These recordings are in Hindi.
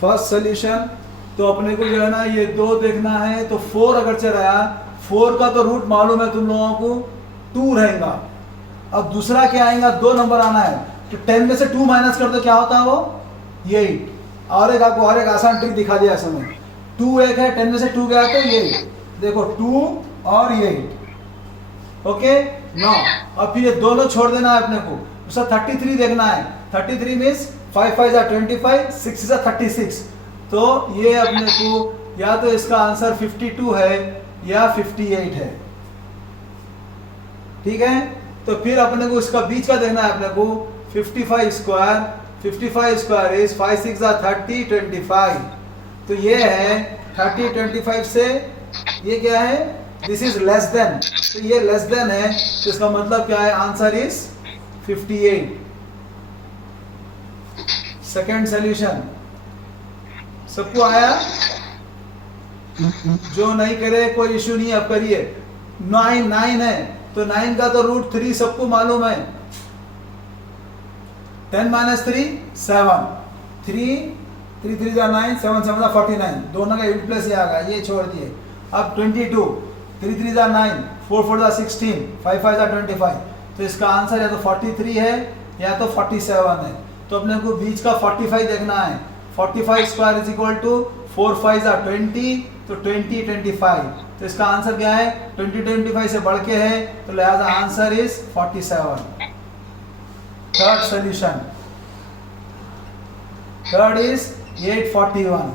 फर्स्ट सोल्यूशन तो अपने को जो है ना ये 2 देखना है, तो 4 अगर चल रहा, 4 का तो रूट मालूम है तुम लोगों को 2 रहेगा। अब दूसरा क्या आएगा, 2 नंबर आना है, तो 10 में से 2 माइनस कर दो, क्या होता है वो 8। और एक आपको और एक आसान ट्रिक दिखा दिया इसमें, 2 एक है, 10 में से 2 गया तो 8, देखो 2 और 8। ओके नो, अब फिर ये दोनों छोड़ देना है अपने को, उसका 33 देखना है। 33 मीन्स 5 5 जा 25, 6 जा 36, तो ये अपने को या तो इसका आंसर 52 है या 58 है। ठीक है, तो फिर अपने को इसका बीच का देखना है अपने को, 55 स्क्वायर, 55 स्क्वायर इज 5 6 जा 30 25, तो ये है 30 25 से ये क्या है, दिस इज लेस देन, तो ये लेस देन है, तो इसका मतलब क्या है, आंसर इज 58। सेकेंड सॉल्यूशन सबको आया, जो नहीं करे कोई इशू नहीं, अब करिए। 9 है, तो 9 का तो रूट 3 सबको मालूम है, 10 माइनस 3 7, 3 3 3 जा 9, 7 7 जा 49, दोनों का यूनिट प्लेस आ गया, ये छोड़ दिए। अब 22, 3 3 जा 9, 4 4 जा 16, 5 5 जा 25, तो इसका आंसर या तो 43 है या तो 47 है। तो अपने को बीच का 45 देखना है, 45 स्क्वायर इज इक्वल टू 4 5 जा 20, तो 20 25, तो इसका आंसर क्या है, 20 25 से बढ़ के है, तो लिहाजा answer is 47। Third solution, third is 841,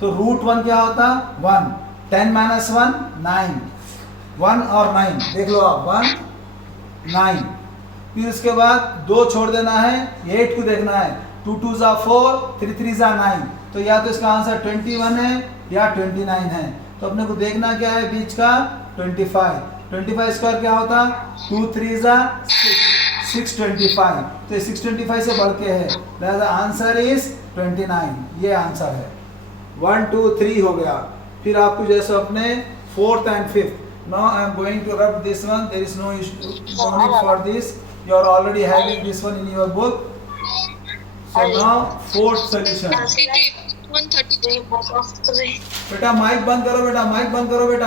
तो रूट 1 क्या होता, 1, 10 माइनस 1 9, 1 और 9 देख लो आप, 1 9, फिर उसके बाद 2 छोड़ देना है, 8 को देखना है, 2 2 जा 4, 3 3 जा 9, तो या तो इसका आंसर 21 है या 29 है। तो अपने को देखना क्या है बीच का, 25, 25 स्क्वायर क्या होता, 2 3 जा 6 25, तो 6 25 से बढ़ के है, लिहाजा आंसर इज 29, ये आंसर है। 1 2 3 हो गया, फिर आपको जैसे अपने 4th and 5th, now I am going to rub this one, there is no issue, no need for this, you are already having this one in your book. So now 4th solution. 133 बेटा माइक बंद करो, बेटा माइक बंद करो बेटा।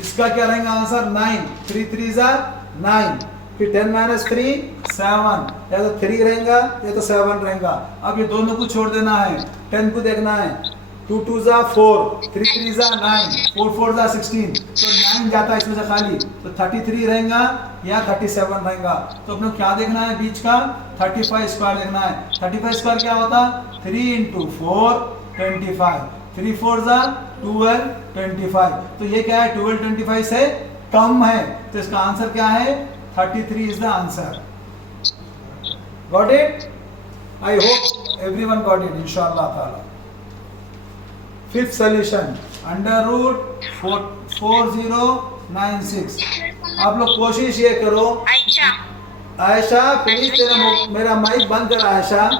इसका क्या रहेगा आंसर, 9, 3 3 जा 9, फिर 10 माइनस 3 7, या तो 3 रहेगा या तो 7 रहेगा। अब ये दोनों को छोड़ देना है, 10 को देखना है, 2 2 जा 4, 3 3 जा 9, 4 4 जा 16, तो 9 जाता है इसमें से खाली, तो 33 रहेगा या 37 रहेगा। तो अपने क्या देखना है बीच का, 35 स्क्वायर देखना है। 35 स्क्वायर क्या होता, 3 into 4 25, 3 4 जा 12 25, तो ये क्या है 12 25 से कम है, तो इसका आंसर क्या है, 33 is the answer. Got it? I hope everyone got it, inshallah taala. Fifth solution, under root 4096. आप लोग कोशिश ये करो, आयशा प्लीज तेरा मेरा माइक बंद कर आयशा।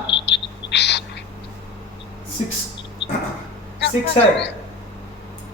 6 है,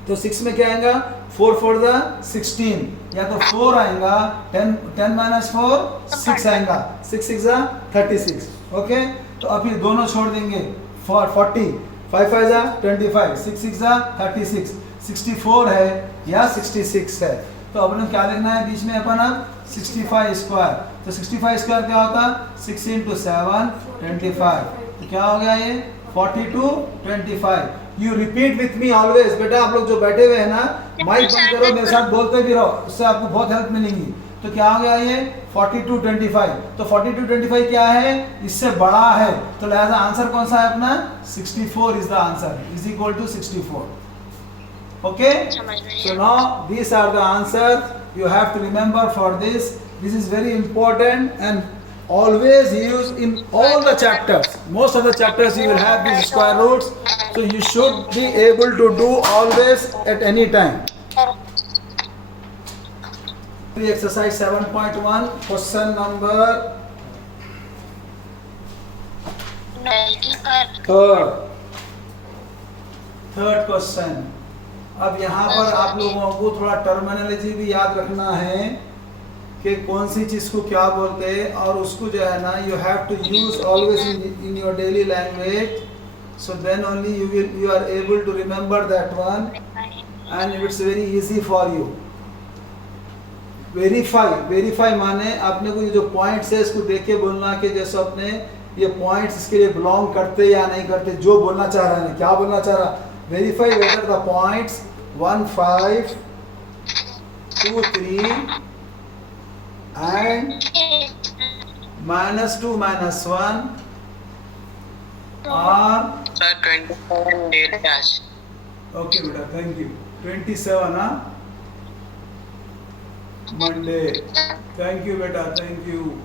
तो 6 में क्या आएगा, 4 4 जा 16, या तो 4 आएगा, 10 माइनस 4 6 आएगा, 6 6 जा 36। ओके, तो अब ये दोनों छोड़ देंगे, 40, 5 5 जा 25, 6 6 जा 36, 64 है या 66 है। तो अपन क्या लिखना है बीच में अपन, अब 65 स्क्वायर, तो 65 स्क्वायर क्या होता, 6 into 7 25, तो क्या हो गया ये 42 25। You repeat with me always, बेटा आप लोग जो बैठे हुए हैं ना, माइक बंद करो, मेरे साथ बोलते भी रहो, उससे आपको बहुत हेल्प मिलेगी। तो क्या हो गया ये 42 25, तो 42 25 क्या है, इससे बड़ा है, तो लिहाजा आंसर कौन सा है अपना, 64 is the answer, is equal to 64। Okay, so now this are the answer, you have to remember for this. This is very important and always use in all the chapters. Most of the chapters you will have these square roots, so you should be able to do always at any time. Exercise 7.1, question number 3rd question. अब यहाँ पर आप लोगों को थोड़ा टर्मिनोलॉजी भी याद रखना है कि कौन सी चीज़ को क्या बोलते हैं, और उसको जो है ना you have to use always in your daily language, so then only you are able to remember that one and it's very easy for you. Verify माने आपने को ये जो पॉइंट्स है इसको देख के बोलना कि जैसे अपने ये पॉइंट्स इसके लिए बिलोंग करते या नहीं करते, जो बोलना चाह रहा है, क्या बोलना चाह रहा, verify whether the points 1 5 2 3 and -2 -1 are Sir, 27 date dash. okay beta, thank you. 27 huh? Monday. Thank you beta, thank you.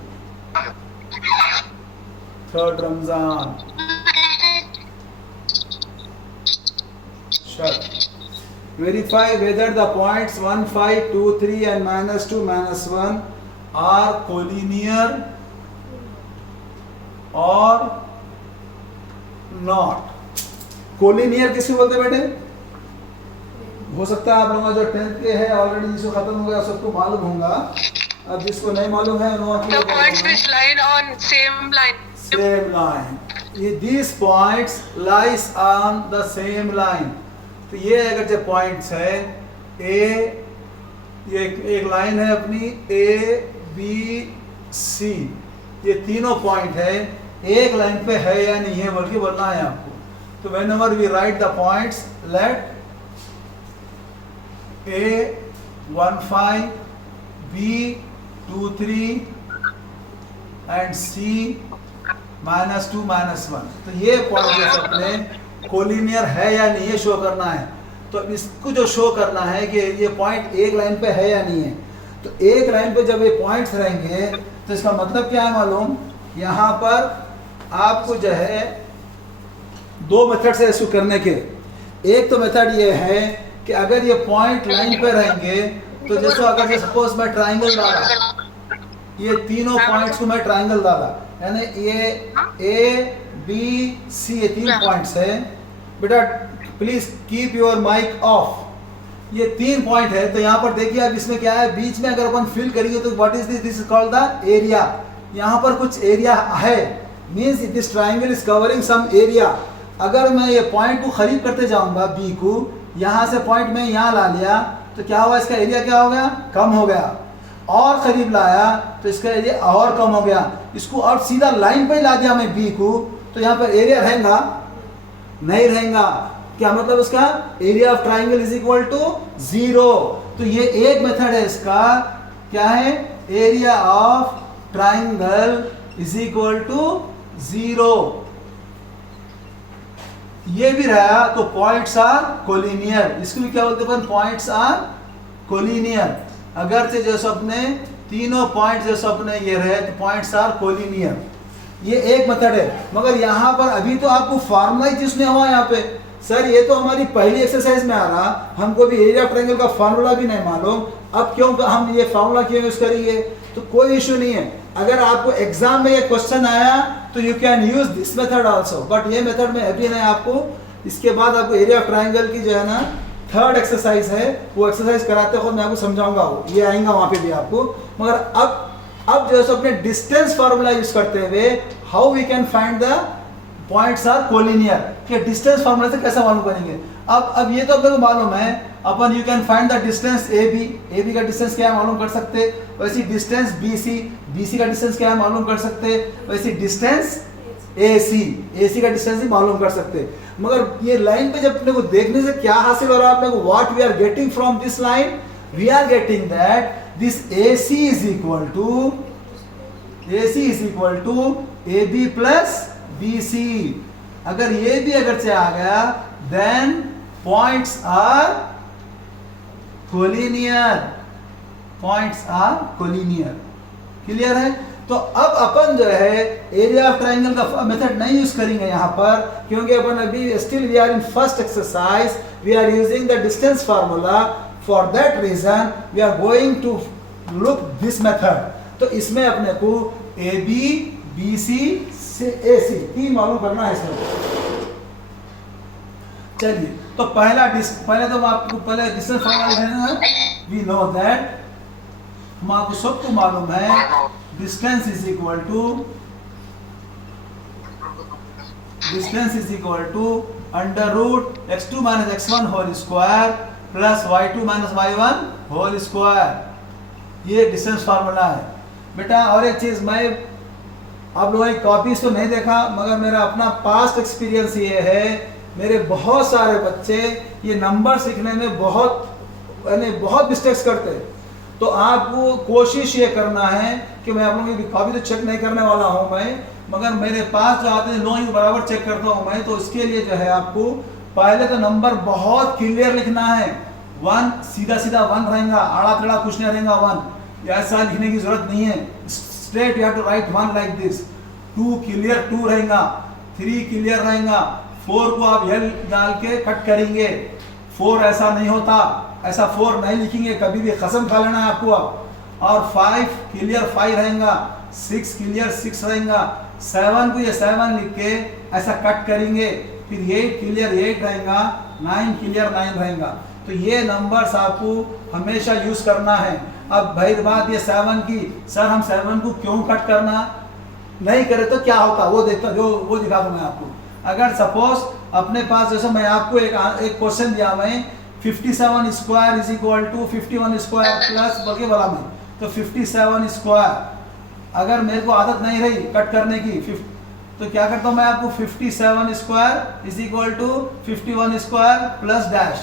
3rd Ramzan. Shut. Verify whether the points 1 5 2 3 and -2 -1 are collinear or not. collinear किसको बोलते हैं बेटे? हो सकता है आप लोगों का जो 10th के है ऑलरेडी जिसको खत्म हो गया सबको मालूम होगा, अब जिसको नहीं मालूम है उन्होंने The points which lie on same line. same line. ये these points lies on the same line. तो ये अगर जो पॉइंट्स है ए, ये एक लाइन है अपनी ए बी सी, ये तीनों पॉइंट है एक लाइन पे है या नहीं है बोल के बोलना है आपको. तो whenever we write the points let A 1 5 B 2 3 and C -2 -1, तो ये पॉइंट जैसे अपने कोलिनियर है या नहीं है शो करना है. तो इसको जो शो करना है कि ये पॉइंट एक लाइन पे है या नहीं है, तो एक लाइन पे जब ये पॉइंट्स रहेंगे तो इसका मतलब क्या है मालूम, यहाँ पर आपको जो है दो मेथड से इसको करने के. एक तो मेथड ये है कि अगर ये पॉइंट लाइन पे रहेंगे तो जैसे अगर सपोज मैं ट्राइंगल डाला, ये तीनों पॉइंट्स को मैं ट्राइंगल डाला, यानी ये ए बी सी ये 3 पॉइंट्स है. बेटा please keep your mic off. ये 3 पॉइंट है, तो यहाँ पर देखिए अब इसमें क्या है, बीच में अगर अपन फिल करेंगे तो what is this is called the area. यहाँ पर कुछ एरिया है, means this triangle is covering some area. अगर मैं ये पॉइंट को करीब करते जाऊंगा बी को, यहाँ से पॉइंट में यहाँ ला लिया तो क्या हुआ, इसका एरिया क्या हो गया, कम हो गया. और करीब लाया तो इसका एरिया और कम हो गया. इसको और सीधा लाइन पे ला दिया मैं बी को, तो यहाँ पर एरिया रहेगा नहीं रहेगा. क्या मतलब उसका, area of triangle is equal to 0. तो ये एक मेथड है इसका, क्या है, area of triangle is equal to 0. ये भी रहा तो पॉइंट्स आर कोलिनियर. इसको भी क्या बोलते हैं, पॉइंट्स आर कोलिनियर. अगर से जैसे अपने तीनों पॉइंट जैसे अपने ये रहे तो पॉइंट्स आर कोलिनियर. ये एक मेथड है. मगर यहाँ पर अभी तो आपको फार्मूला ही जिसमें हुआ यहाँ पे, सर ये तो हमारी पहली एक्सरसाइज में आ रहा, हमको भी एरिया ऑफ ट्रायंगल का फार्मूला भी नहीं मालूम, अब क्यों हम ये फार्मूला क्यों यूज करेंगे. तो कोई इशू नहीं है. अगर आपको एग्जाम में ये क्वेश्चन आया तो you can use this method also, but ये मेथड में अभी नहीं. आपको इसके बाद आपको एरिया ऑफ ट्रायंगल की जो है ना 3rd एक्सरसाइज है, वो एक्सरसाइज कराते हुए मैं आपको समझाऊंगा, वो ये आएगा वहाँ पे भी आपको. मगर अब जो है अपने डिस्टेंस फार्मूला यूज करते हुए how we can find the points are collinear, कि डिस्टेंस फार्मूला से कैसे मालूम करेंगे. अब ये तो अपने को मालूम है, अपन you can find the distance A B का डिस्टेंस क्या है मालूम कर सकते. वैसी डिस्टेंस बी सी का डिस्टेंस क्या है मालूम कर सकते. वैसी डिस्टेंस ए सी का डिस्टेंस भी मालूम कर सकते. मगर ये लाइन पे जब अपने को देखने से क्या हासिल हो रहा है अपने को, what we are getting from this line, we are getting that this AC is equal to AB plus BC. अगर ये भी अगर से आ गया then points are collinear. Clear है. तो अब अपन जो है एरिया ऑफ ट्रायंगल का मेथड नहीं यूज करेंगे यहाँ पर, क्योंकि अपन अभी still we are in first exercise, we are using the distance formula. For that reason we are going to look this method. तो इसमें अपने को AB BC से AC 3 मालूम करना है इसमें. चलिए तो पहले तो आपको पहले डिस्टेंस फार्मूला देना है. वी नो दैट हम आपको सबको मालूम है distance is equal to under root x2 minus x1 whole square plus y2 minus y1 whole square. ये डिस्टेंस फार्मूला है बेटा। और एक चीज, मैं आप लोगों की कॉपीज तो नहीं देखा, मगर मेरा अपना पास्ट एक्सपीरियंस ये है, मेरे बहुत सारे बच्चे ये नंबर सीखने में बहुत मिस्टेक्स करते हैं। तो आपको कोशिश ये करना है कि मैं आप लोगों की कॉपी तो चेक नहीं करने वाला हूँ मैं, मगर मेरे पास जो आते हैं लो ही बराबर चेक करता हूँ मैं। तो इसके लिए जो है आपको पहले तो नंबर बहुत क्लियर लिखना है। 1 सीधा सीधा 1 रहेगा, आड़ा टेढ़ा कुछ नहीं रहेगा 1, ऐसा लिखने की जरूरत नहीं है। Straight you have to write 1 like this. 2 clear 2 रहेगा, 3 क्लियर रहेगा, 4 को आप एल डाल के कट करेंगे। 4 ऐसा नहीं होता, ऐसा 4 नहीं लिखेंगे कभी भी, कसम खा लेना है आपको आप। और 5 क्लियर 5 रहेगा, 6 क्लियर 6 रहेगा, 7 को ये 7 लिख के ऐसा कट करेंगे, फिर 8 क्लियर 8 रहेगा, 9 क्लियर 9 रहेगा। तो ये नंबर्स आपको हमेशा यूज करना है। अब भाई बात ये 7 की, सर हम 7 को क्यों कट करना नहीं करे तो क्या होता वो देखता, जो वो दिखा दूं मैं आपको। अगर सपोज अपने पास, जैसे मैं आपको एक क्वेश्चन दिया मैं 57 square is equal to 51 square plus बल्कि वाला में, तो 57 स्क्वायर अगर मेरे को आदत नहीं रही कट करने की, तो क्या करता हूँ मैं आपको 57 square is equal to 51 square plus dash.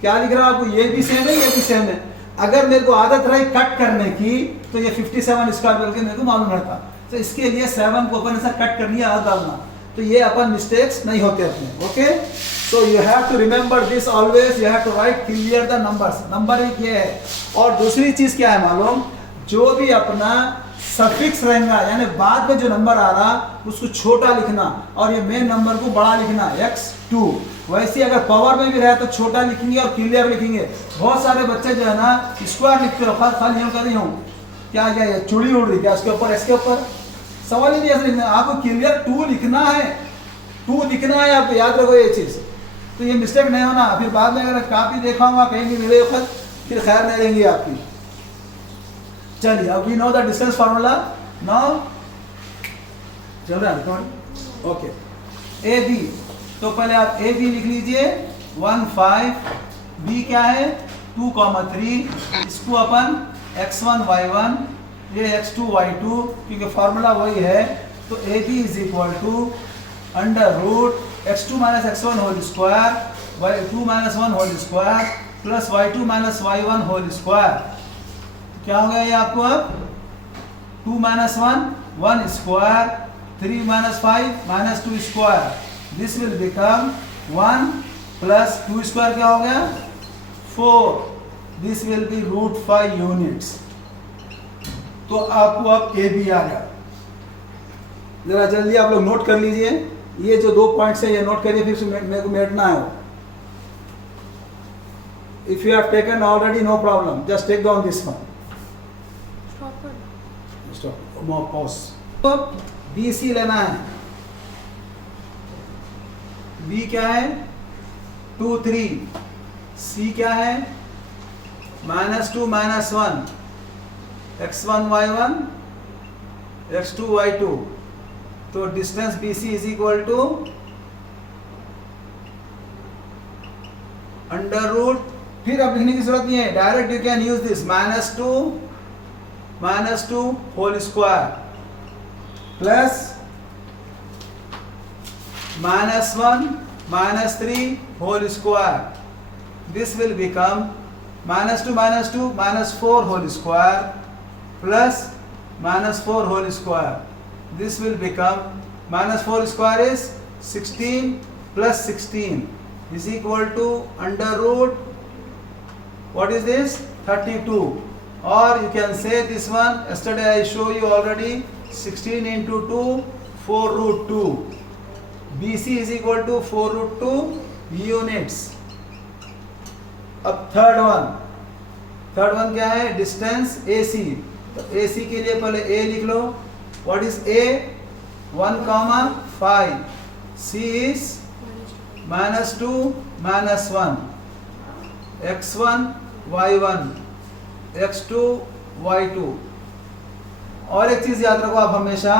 क्या लिख रहा हूँ आपको, ये भी सेम है ये भी सेम है। अगर मेरे को आदत रही कट करने की तो ये 57 स्क्वायर बल्कि मेरे को मालूम रहता। तो इसके लिए 7 को अपन ऐसा कट करनी है, आदत डालना, तो ये अपन मिस्टेक्स नहीं होते अपने। Okay, so you have to remember this always, you have to write clear the numbers. Number एक ये है। और दूसरी चीज क्या है मालूम, जो भी अपना सफिक्स रहेगा यानी बाद में जो नंबर आ रहा उसको छोटा लिखना और ये मेन नंबर को बड़ा लिखना x2। वैसे अगर पावर में भी रहे तो छोटा लिखेंगे और क्लियर लिखेंगे। बहुत सारे बच्चे जो है ना स्क्वायर लिखते हो, खाली यूं कर रही हूँ क्या क्या ये चूड़ी उड़ रही क्या इसके ऊपर, इसके ऊपर सवाल ही नहीं ऐसे लिखना। आपको क्लियर 2 लिखना है, 2 लिखना है, आपको याद रखो ये चीज। तो ये मिस्टेक नहीं होना, फिर बाद में अगर कापी देखा कहीं भी मिले फिर खैर नहीं रहेंगी आपकी। चलिए, अब we know the distance formula now. चल रहा है ओके। ए बी, तो पहले आप ए बी लिख लीजिए 1 5, बी क्या है 2, 3, इसको अपन x1 y1 ये x2 y2 क्योंकि फार्मूला वही है। तो A B is equal to under root x2 minus x1 whole square y2 minus 1 whole square plus y2 minus y1 whole square. क्या हो गया ये आपको, अब 2 minus 1 1 square, 3 minus 5 minus 2 square, this will become 1 plus 2 square क्या हो गया 4, this will be root 5 units. तो आपको अब ए बी आ गया। जरा जल्दी आप लोग नोट कर लीजिए, ये जो 2 पॉइंट्स है ये नोट करिए, फिर मेरे को मेटना है। If you have taken already no problem, just take down this one. तो बी सी लेना है। बी क्या है 2 3, सी क्या है -2 -1, x1 y1 x2 y2। तो distance B C is equal to under root, फिर अब लिखने की जरूरत नहीं है, direct you can use this -2 whole square plus -1 -3 whole square, this will become -2 -4 whole square plus -4 whole square, this will become -4 square is 16 plus 16 is equal to under root, what is this 32, or you can say this one, yesterday I show you already, 16 into 2 4 root 2, BC is equal to 4 root 2 units। अब थर्ड वन क्या है डिस्टेंस AC। तो AC के लिए पहले A लिख लो, what is A 1, 5, C is -2 -1, x1 y1 x2 y2। और एक चीज याद रखो आप हमेशा,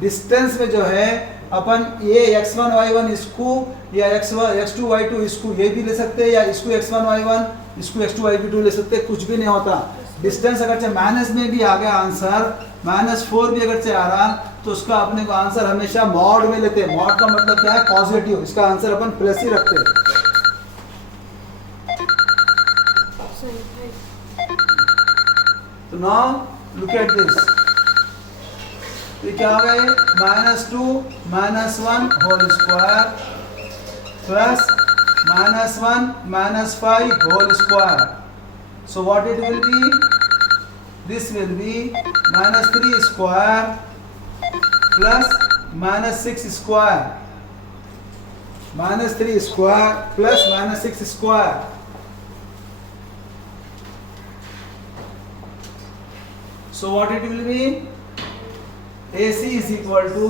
डिस्टेंस में जो है अपन ये x1 y1 इसको या x2 y2 इसको ये भी ले सकते हैं, या इसको x1 y1 इसको x2 y2 ले सकते हैं, कुछ भी नहीं होता। डिस्टेंस अगर चाहे माइनस में भी आ गया आंसर, -4 भी अगर चाहे आ रहा, तो उसका अपने को आंसर हमेशा मॉड में लेते हैं। मॉड का मतलब क्या है? पॉजिटिव। इसका आंसर अपन प्लस ही रखते हैं। तो नाउ लुक एट दिस, ये क्या हो गया? -2 -1 whole square plus -1 -5 whole square. So what it will be? This will be -3 square plus -6 square. -3 square plus -6 square. So what it will be? AC is equal to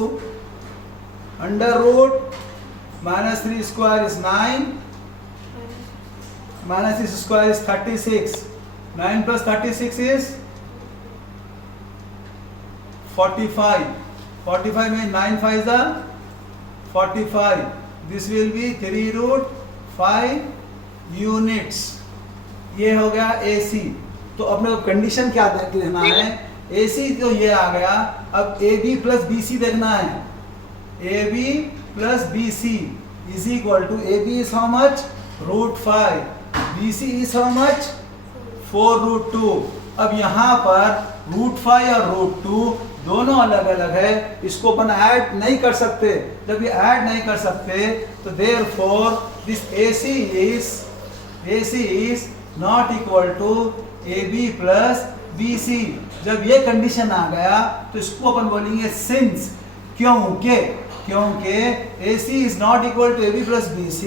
under root -3 square is 9, -6 square is 36. 9 plus 36 is 45. 45 means 9 5 is the 45. This will be 3 root 5 units. ये हो गया AC। तो अपने को कंडीशन क्या देखना है? AC तो ये आ गया। अब AB प्लस BC देखना है। AB plus BC is equal to AB is how much? √5. BC is how much? 4√2। अब यहाँ पर √5 और √2 दोनों अलग अलग है, इसको अपन ऐड नहीं कर सकते। जब ये ऐड नहीं कर सकते तो therefore this AC is not equal to AB plus BC। जब ये कंडीशन आ गया तो इसको अपन बोलेंगे सिंस, क्योंकि AC is not equal to AB plus BC,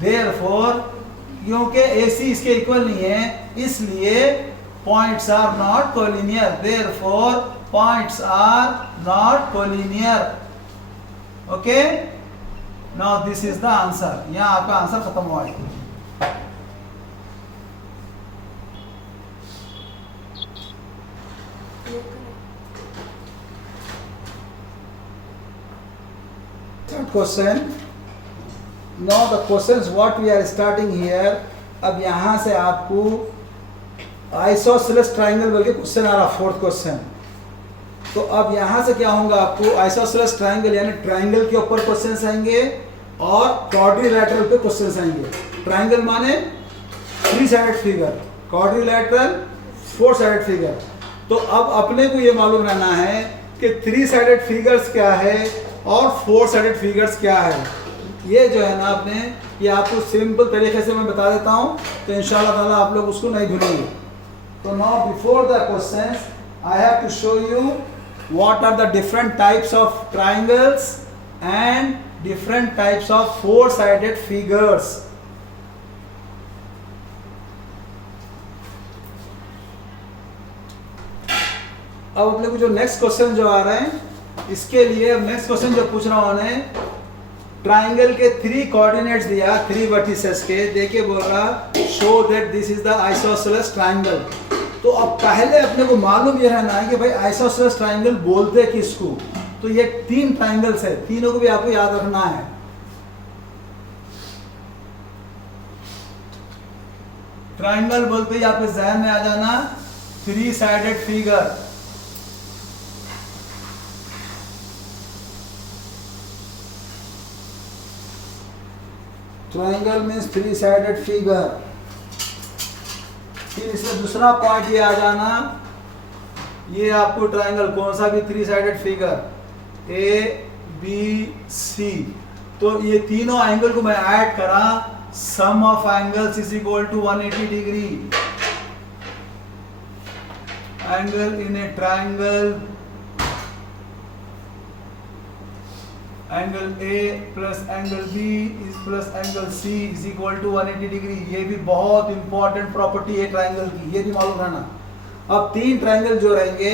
therefore क्योंकि AC इसके इक्वल नहीं है, इसलिए points are not collinear. Therefore points are not collinear. Okay, now this is the answer. यहाँ आपका आंसर खत्म हुआ है। Third question. Now the questions what we are starting here, अब यहाँ से आपको आइसोसेलेस ट्राइंगल बोल के क्वेश्चन आ रहा, फोर्थ क्वेश्चन। तो अब यहाँ से क्या होगा? आपको आइसोसेलेस ट्राइंगल यानी ट्राइंगल के ऊपर क्वेश्चंस आएंगे और क्वाड्रिलैटरल पे क्वेश्चंस आएंगे। ट्राइंगल माने 3 sided figure, quadrilateral 4 sided figure. तो अब अपने को ये मालूम रहना है कि 3 साइडेड फिगर्स क्या है और 4 साइडेड फिगर्स क्या है। ये जो है ना अपने, ये आपको सिंपल तरीके से मैं बता देता हूँ, तो इंशाल्लाह ताला आप लोग उसको नहीं भूलेंगे। तो now before the questions I have to show you what are the different types of triangles and different types of 4 sided figures. अब अपने को जो नेक्स्ट क्वेश्चन जो आ रहा है, इसके लिए नेक्स्ट क्वेश्चन जो पूछ रहा हूं उन्हें, ट्राइंगल के 3 कोऑर्डिनेट्स दिया, 3 वर्टिसेस के देके बोल रहा show that this is the isosceles triangle. तो अब पहले अपने को मालूम ये रहना है कि भाई आइसोसेलेस ट्राइंगल बोलते किसको। तो ये 3 ट्राइंगल्स है, तीनों को भी आपको याद रखना है। ट्राइंगल बोलते ही आपके जहन में आ जाना 3 sided figure. Triangle means 3 sided figure. फिर इससे दूसरा पॉइंट ये आ जाना, ये आपको ट्राइंगल कौन सा भी 3 साइडेड फिगर ABC, तो ये तीनों एंगल को मैं ऐड करा, sum of angles is equal to 180 degree. Angle in a triangle, angle A plus angle B is plus angle C is equal to 180 degree. ये भी बहुत इंपॉर्टेंट प्रॉपर्टी है ट्राइंगल की, ये भी मालूम रहना। अब 3 ट्राइंगल जो रहेंगे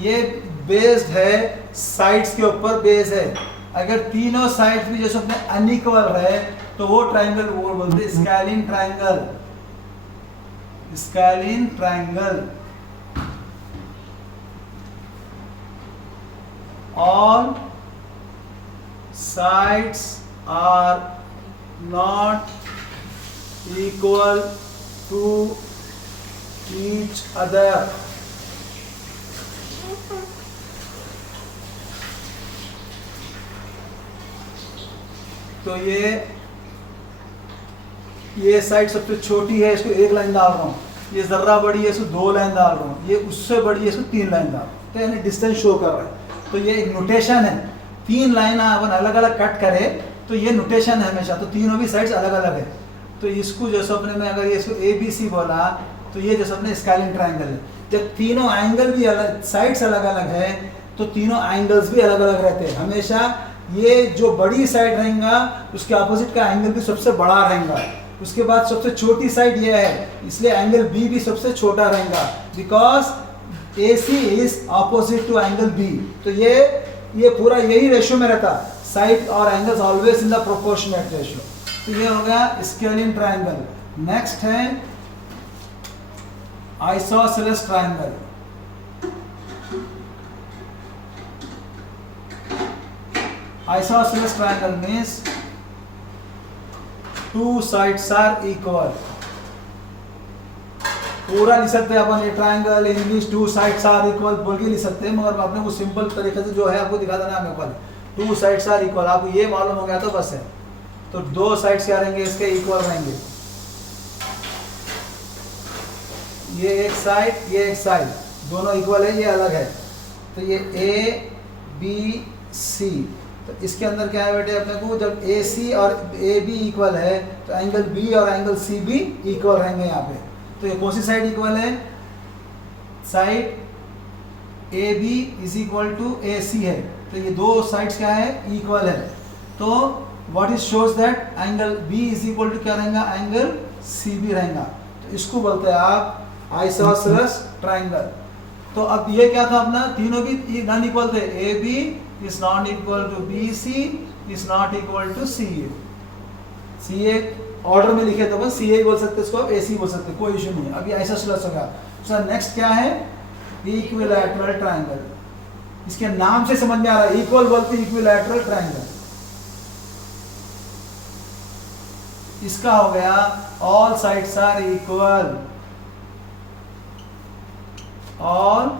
ये बेस्ड है साइड्स के ऊपर, बेस है। अगर तीनों साइड्स भी जैसे अपने अनइक्वल है तो वो ट्राइंगल वो बोलते हैं scalene triangle. Scalene triangle all sides are not equal to each other. तो ये साइड सबसे छोटी है, इसको एक लाइन डाल रहा हूँ, ये जर्रा बड़ी है, इसको 2 लाइन डाल रहा हूँ, ये उससे बड़ी है, इसको 3 लाइन डाल रहा हूँ, तो यानी डिस्टेंस शो कर रहा है। तो ये एक नोटेशन है, 3 लाइन अपन अलग अलग कट करें तो ये नोटेशन है हमेशा, तो तीनों भी साइड्स अलग अलग है। तो इसको जैसे अपने में अगर ये इसको ABC बोला तो ये जैसे अपने स्केलिंग ट्राइंगल है, जब तीनों एंगल भी अलग, साइड्स अलग अलग है तो तीनों एंगल्स भी अलग अलग रहते हैं हमेशा। ये जो बड़ी साइड रहेगा उसके अपोजिट का एंगल भी सबसे बड़ा रहेगा, उसके बाद सबसे छोटी साइड ये है, इसलिए एंगल बी भी सबसे छोटा रहेगा, because AC is opposite to angle B. तो ये पूरा यही रेशियो में रहता, साइड और angles always in the proportionate ratio. तो ये हो गया स्केलिंग ट्राइंगल। नेक्स्ट है isosceles triangle. Isosceles triangle means two sides are equal. पूरा लिख सकते हैं अपन ये triangle English, two sides are equal बोल के लिख सकते हैं, मगर आपने वो सिंपल तरीके से जो है आपको दिखा देना है। टू साइड्स आर इक्वल, आपको ये मालूम हो गया तो बस है। तो 2 साइड्स क्या रहेंगे इसके, इक्वल रहेंगे। ये एक साइड, ये एक साइड, दोनों इक्वल है, ये अलग है। तो ये ABC, तो इसके अंदर क्या है बेटे अपने को, जब AC और AB इक्वल है तो एंगल B और एंगल C भी इक्वल रहेंगे यहाँ पे। तो ये कौन सी साइड इक्वल है, side AB is equal to AC है, तो ये 2 साइड्स क्या है, इक्वल है। तो what is shows that angle B is equal to क्या रहेगा, एंगल CB रहेगा। तो इसको बोलते हैं आप आइसोसेलेस ट्राइंगल। तो अब ये क्या था अपना, तीनों भी नॉन इक्वल थे, AB is not equal to BC is not equal to CA। CA order में लिखे तो बस CA बोल सकते हैं, इसको आप AC बोल सकते हैं, कोई इशू नहीं है। अभी आइसोसेलेस हो गया। सर नेक्स्ट क्या है, इक्विलैटरल ट्राइंगल। इसके नाम से समझ में आ रहा है, इक्वल बोलते हैं इक्विलैटरल ट्राइंगल। इसका हो गया all sides are equal, all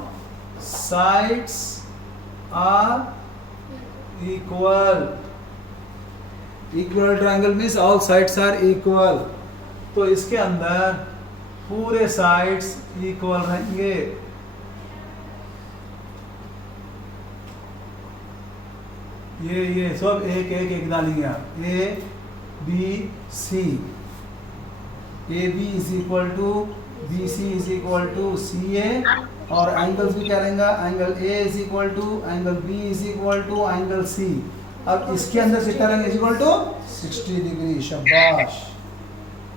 sides are equal। equilateral triangle means all sides are equal। तो इसके अंदर पूरे साइड्स इक्वल रहेंगे। ये सब एक एक एक डालेंगे आप, ABC, AB is equal to BC is equal to CA, और एंगल्स भी क्या रहेगा, angle A is equal to angle B is equal to angle C। अब इसके अंदर कितना रहेंगे, इज इक्वल टू 60 डिग्री। शाबाश,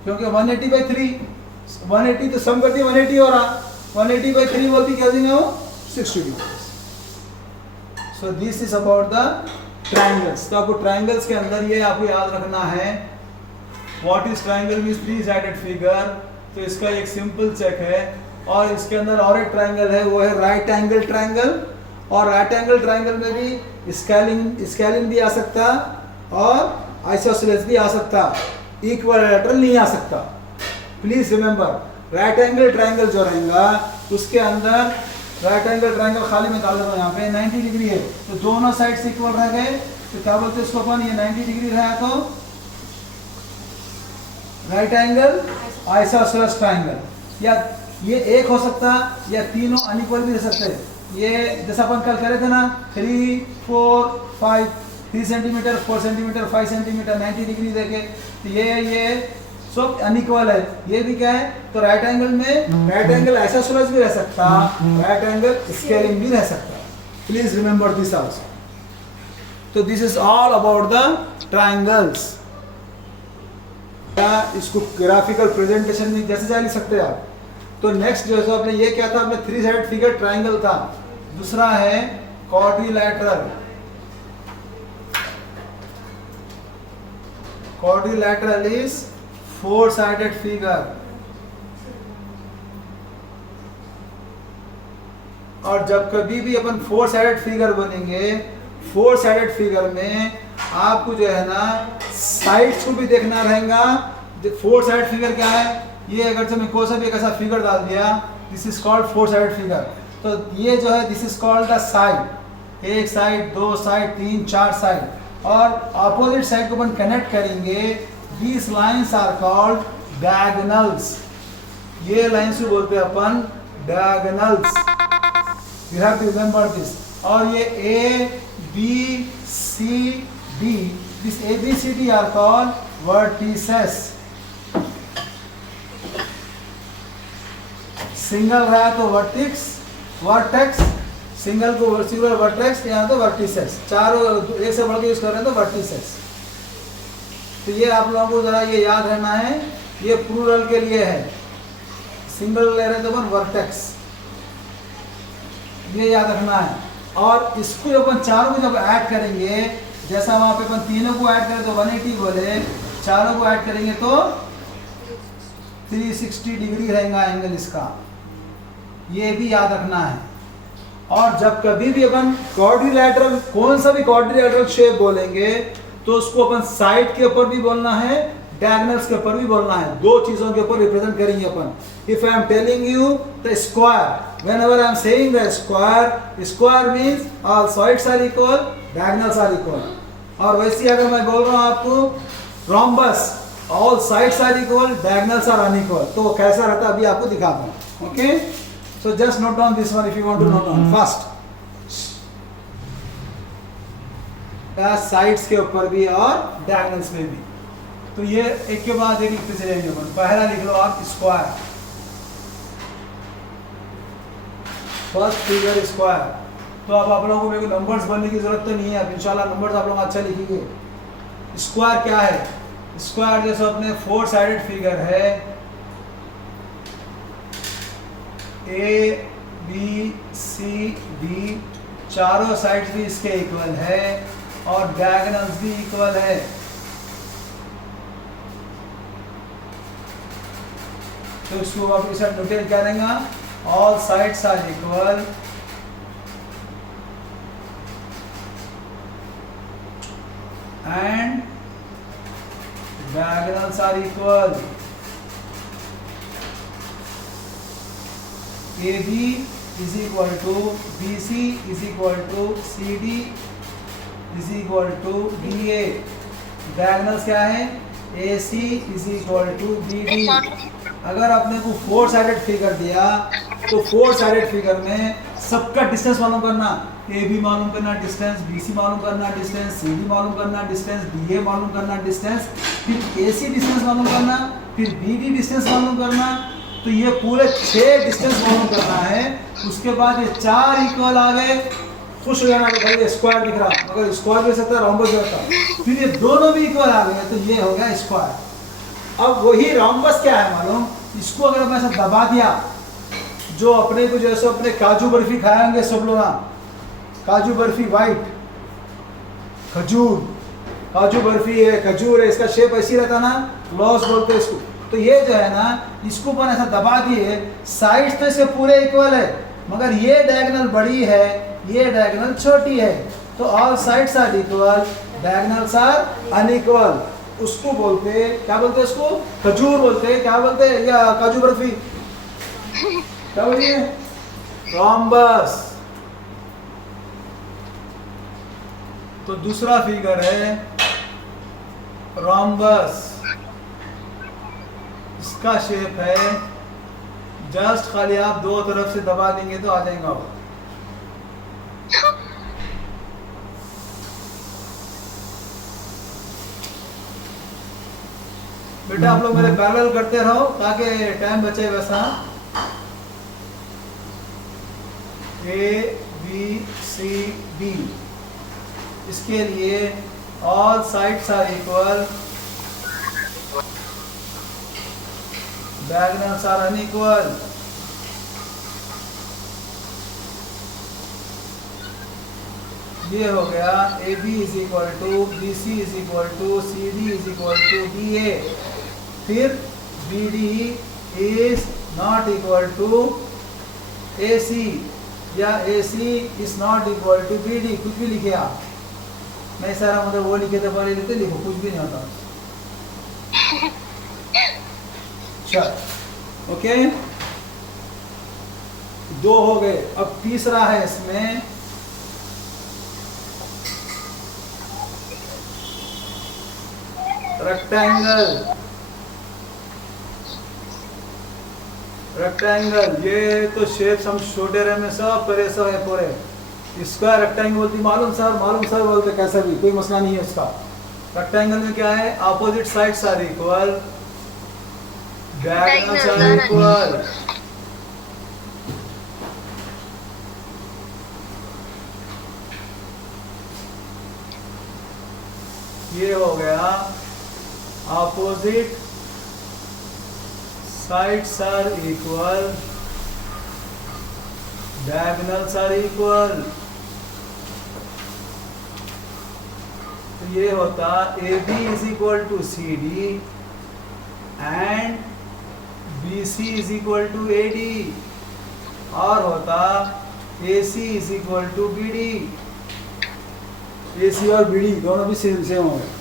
क्योंकि 180/3, 180 तो सम करती 180 हो रहा, 180/3 बोलती क्या देंगे वो, 60 degree. So this is about the triangles. तो आपको ट्राइंगल्स के अंदर ये आपको याद रखना है, what is triangle means three sided figure. तो इसका एक सिंपल चेक है। और इसके अंदर और एक ट्राइंगल है, वो है राइट एंगल ट्राइंगल। और राइट एंगल ट्राइंगल में भी स्केलिंग भी आ सकता और आइसोसेलेस भी आ सकता, इक्विलैटरल नहीं आ सकता। Please remember, right angle triangle जो रहेगा उसके अंदर, राइट एंगल ट्राइंगल खाली में डाल देना, यहाँ पे 90 डिग्री है, तो दोनों साइड्स इक्वल रह गए, तो क्या बोलते हैं इसको अपन, ये 90 डिग्री रहा तो राइट एंगल आइसोसेलेस ट्राइंगल। या ये एक हो सकता या तीनों अनइक्वल भी रह सकते हैं। ये जैसा अपन कल करे थे ना, 3, 4, 5, 3 सेंटीमीटर, 4 सेंटीमीटर, 5 सेंटीमीटर, 90 डिग्री देके, तो ये सब अनइक्वल है। ये भी क्या है, तो राइट एंगल में राइट एंगल आइसोसेलेस भी रह सकता, राइट एंगल स्केलिंग भी रह सकता। Please remember this also. तो this is all about the triangles. इसको ग्राफिकल प्रेजेंटेशन में जैसे चाहे लिख सकते हैं आप। तो नेक्स्ट जो है आपने ये क्या था, आपने 3-साइडेड फिगर ट्राइंगल था। दूसरा है quadrilateral. Quadrilateral is four sided figure. और जब कभी भी अपन 4-साइडेड फिगर बनेंगे फोर साइडेड फिगर में आपको जो है ना साइड्स को भी देखना रहेगा। फोर साइड फिगर क्या है, ये अगर से मैं कोई सा भी एक ऐसा फिगर डाल दिया, this is called four sided figure. तो ये जो है this is called the side, एक साइड, दो साइड, तीन, चार साइड। और अपोजिट साइड को अपन कनेक्ट करेंगे, these lines are called diagonals. ये लाइन्स को बोलते हैं अपन diagonals, you have to remember this. और ये A B C D, this A B C D are called vertices. Single रहा तो वर्टिक्स, वर्टेक्स, सिंगल को सिंगुलर वर्टेक्स, यहाँ तो वर्टिसेस। चारों एक से बढ़ के यूज कर रहे हैं तो वर्टिसेस। तो ये आप लोगों को जरा ये याद रहना है, ये प्लूरल के लिए है। सिंगल ले रहे हैं तो अपन वर्टेक्स, ये याद रखना है। और इसको अपन चारों को जब ऐड करेंगे, जैसा वहां पे अपन तीनों को ऐड करें तो 180 बोले, चारों को ऐड करेंगे तो 360 डिग्री रहेगा एंगल इसका, ये भी याद रखना है। और जब कभी भी अपन क्वाड्रिलैटरल, कौन सा भी क्वाड्रिलैटरल शेप बोलेंगे तो उसको अपन साइड के ऊपर भी बोलना है, डायगोनल्स के ऊपर भी बोलना है। दो चीजों के ऊपर रिप्रेजेंट करेंगे अपन। If I am telling you the square, whenever I am saying the square, square means all sides are equal, diagonals are equal. और वैसे अगर मैं बोल रहा हूं आपको rhombus, all sides are equal, diagonals are unequal, तो वो कैसा रहता है अभी आपको दिखाता हूं। Okay, so just note down this one if you want to note down fast. Sides के ऊपर भी और डायगोनल्स में भी। तो ये एक के बाद एक लिखते चलेंगे अपन। पहला लिख लो आप स्क्वायर, फर्स्ट फिगर स्क्वायर। तो अब आप लोगों को मेरे को नंबर्स भरने की जरूरत तो नहीं है, अब इंशाल्लाह नंबर्स आप लोग अच्छा लिखेंगे। स्क्वायर क्या है, स्क्वायर जैसे अपने फोर साइडेड फिगर है, ए बी सी डी, चारों साइड्स भी इसके इक्वल है और डायगोनल्स भी इक्वल है। तो इसको आप इसे नोटेट करेंगे, all sides are equal and diagonals are equal. AB is equal to BC is equal to CD is equal to DA। Diagonals क्या है, AC is equal to BD। अगर आपने को फोर साइडेड फिगर दिया तो फोर साइडेड फिगर में सबका डिस्टेंस मालूम करना, AB मालूम करना डिस्टेंस, BC मालूम करना डिस्टेंस, CD मालूम करना डिस्टेंस, DA मालूम करना डिस्टेंस, फिर AC डिस्टेंस मालूम करना, फिर BD डिस्टेंस मालूम करना। तो ये पूरे 6 डिस्टेंस मालूम करना है। उसके बाद ये 4 इक्वल आ गए, खुश हो जाना कि भाई ये स्क्वायर दिख रहा, अगर स्क्वायर भी सकता है रोम्बस भी होता। फिर ये दोनों भी इक्वल आ गए तो ये हो गया स्क्वायर। अब वही रोम्बस क्या है मालूम, इसको अगर मैं ऐसा दबा दिया, जो अपने को जैसे अपने काजू बर्फी खाएंगे सब लोग, काजू बर्फी वाइट, खजूर, काजू बर्फी है, खजूर है, इसका शेप ऐसी रहता ना, लॉस बोलते हैं इसको। तो ये जो है ना, इसको अपन ऐसा दबा दिए, साइड्स तो इसके पूरे इक्वल है, मगर ये डायगोनल बड़ी है, ये डायगोनल छोटी है, तो all sides are equal, diagonals are unequal. उसको बोलते, क्या बोलते हैं उसको, खजूर बोलते हैं, क्या बोलते हैं, या काजू बर्फी क्या बोलिए, रोम्बस। तो दूसरा फिगर है रोम्बस, इसका शेप है, जस्ट खाली आप दो तरफ से दबा देंगे तो आ जाएगा वो। बेटा आप लोग मेरे पैरेलल करते रहो ताकि टाइम बचे। वैसा A B C D, इसके लिए all sides are equal, diagonals are unequal. ये हो गया AB is equal to BC is equal to CD is equal to DA। फिर BD is not equal to AC या AC is not equal to BD, कुछ भी लिखे आप। मैं सारा मतलब वो लिखे थे पहले लिखते लिखो कुछ भी नहीं होता। चल ओके, 2 हो गए। अब तीसरा है इसमें रेक्टेंगल। रेक्टेंगल ये तो शेप्स हम छोटे रहे में सब करे सब है पूरे। इसका रेक्टेंगल बोलती मालूम सर बोलते कैसा भी कोई मसला नहीं है उसका। रेक्टेंगल में क्या है, opposite sides are equal, diagonals are equal. ये हो गया opposite sides are equal, diagonals are equal. तो ये होता AB is equal to CD and BC is equal to AD, और होता AC is equal to BD। AC और BD दोनों भी सेम हो गए।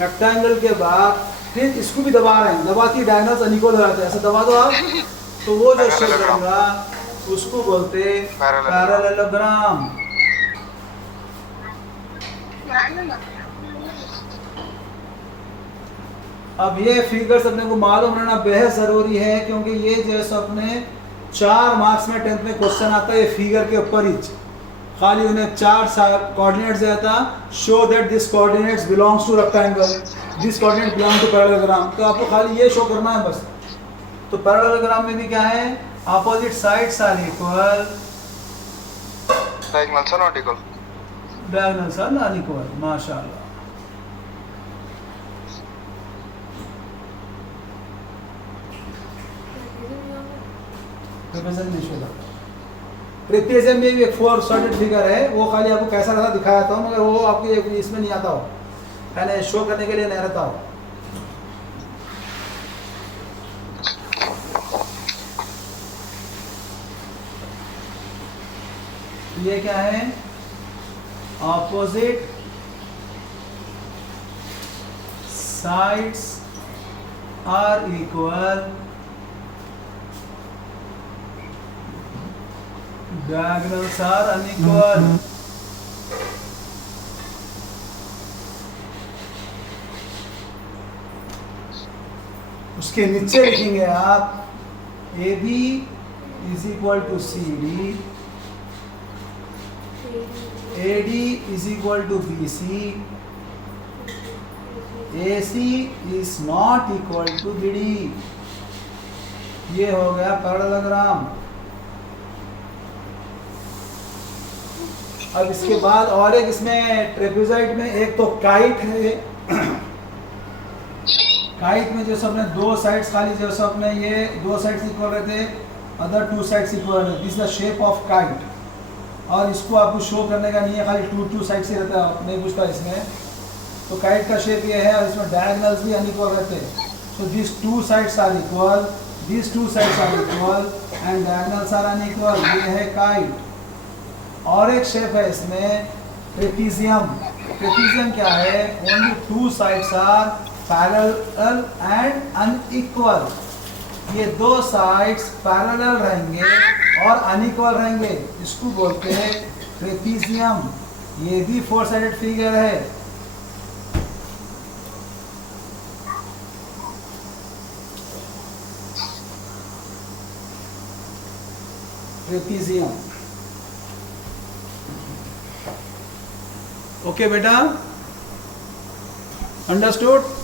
रेक्टेंगल के बाद फिर इसको भी दबा रहे हैं, दबाती डायगोनल्स अनइक्वल हो जाते हैं, ऐसे दबा दो आप तो वो जो शेप रहेगा उसको बोलते पैरेललोग्राम। अब ये फिगर्स अपने को मालूम रहना बेहद ज़रूरी है, क्योंकि ये जैसे अपने 4 मार्क्स में 10th में क्वेश्चन आता है ये फिगर के ऊपर ही, खाली उन्हें 4 कोऑर्डिनेट्स दिया था, show that this coordinates belongs to rectangle, this coordinate belong to parallelogram. तो आपको खाली ये शो करना है बस। तो पैरेललोग्राम में भी क्या है, opposite sides are equal, diagonals are not equal, diagonals are not equal. माशाल्लाह। ट्रेपेजियम में भी एक 4 सॉर्टेड फिगर है, वो खाली आपको कैसा रहता दिखाया था, मगर वो आपके इसमें नहीं आता हो, मैंने शो करने के लिए नहीं रहता हो। ये क्या है, opposite sides are equal, diagonals are unequal. उसके नीचे लिखेंगे आप AB is equal to CD, AD is equal to BC, AC is not equal to BD। ये हो गया पैरेललोग्राम। अब इसके बाद और एक इसमें ट्रेपेजॉइड में एक तो काइट है। काइट में जैसे अपने 2 साइड्स खाली जैसे अपने ये 2 साइड्स इक्वल रहते, अदर 2 साइड्स इक्वल रहते, this is the shape of kite. और इसको आपको शो करने का नहीं है, खाली 2 साइड्स ही रहता है, नहीं पूछता इसमें। तो काइट का शेप ये है, और इसमें डायगोनल्स भी अनइक्वल रहते हैं। So this 2 sides are equal, this 2 sides are equal and diagonals are unequal. ये है काइट। और एक शेप है इसमें ट्रेपेजियम। ट्रेपेजियम क्या है, only 2 sides are parallel and unequal. ये 2 साइड्स पैरेलल रहेंगे और अनइक्वल रहेंगे, इसको बोलते हैं ट्रेपेजियम। ये भी 4 साइडेड फिगर है। ट्रेपेजियम। ओके बेटा, अंडरस्टूड।